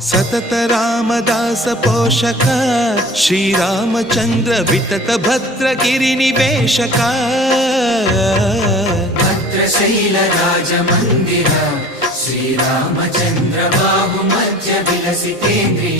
सतत रामदास पोषक श्रीरामचंद्र वितत भद्रगिरि निवेशक भद्रशैल राजमंदिर श्रीरामचंद्र बाहु मध्य विलसितेन्द्रिय